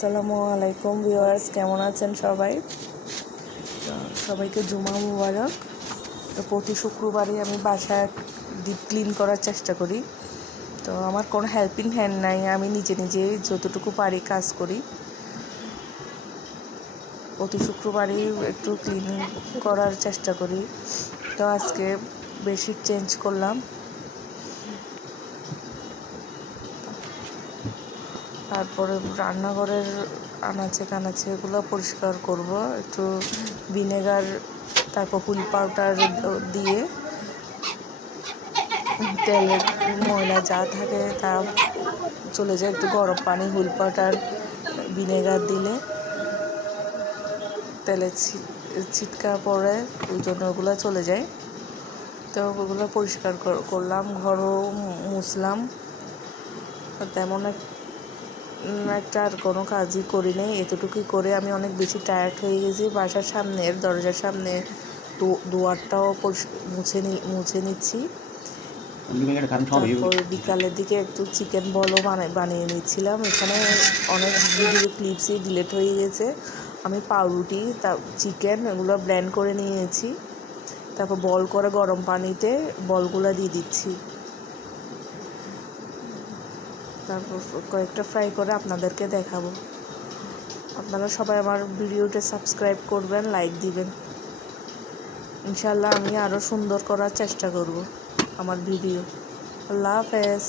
আসসালামু আলাইকুম ভিউয়ার্স, কেমন আছেন সবাই? তো সবাইকে জুমা মুবারক। তো প্রতি শুক্রবারই আমি বাসা ডিপ ক্লিন করার চেষ্টা করি। তো আমার কোনো হেল্পিং হ্যান্ড নাই, আমি নিজে নিজেই যতটুকু পারি কাজ করি। প্রতি শুক্রবারই একটু ক্লিনিং করার চেষ্টা করি। তো আজকে বেডশিট চেঞ্জ করলাম, তারপরে রান্নাঘরের আনাচে কানাচে এগুলো পরিষ্কার করব, একটু ভিনেগার তারপর হুইল পাউডার দিয়ে তেলের ময়লা যা থাকে তা চলে যায়। একটু গরম পানি, হুইল পাউডার, ভিনেগার দিলে তেলে ছিটকা পড়ে, ওই জন্য ওগুলো চলে যায়। তো ওগুলো পরিষ্কার করলাম, ঘরও মুছলাম। তেমন একটা আর কোনো কাজই করি নাই, এতটুকুই করে আমি অনেক বেশি টায়ার্ড হয়ে গেছি। বাসার সামনের দরজার সামনে দুয়ারটাও মুছে নিচ্ছি। তারপর বিকালের দিকে একটু চিকেন বলও বানিয়ে নিচ্ছিলাম। এখানে অনেক ভিডিও ক্লিপসই ডিলিট হয়ে গেছে। আমি পাউরুটি চিকেন এগুলো ব্লেন্ড করে নিয়েছি, তারপর বল করে গরম পানিতে বলগুলো দিয়ে দিচ্ছি। তারপর কয়েকটা ফ্রাই করে আপনাদেরকে দেখাবো। আপনারা সবাই আমার ভিডিওটা সাবস্ক্রাইব করবেন, লাইক দিবেন। ইনশাল্লাহ আমি আরও সুন্দর করার চেষ্টা করব আমার ভিডিও। আল্লাহ হাফেজ।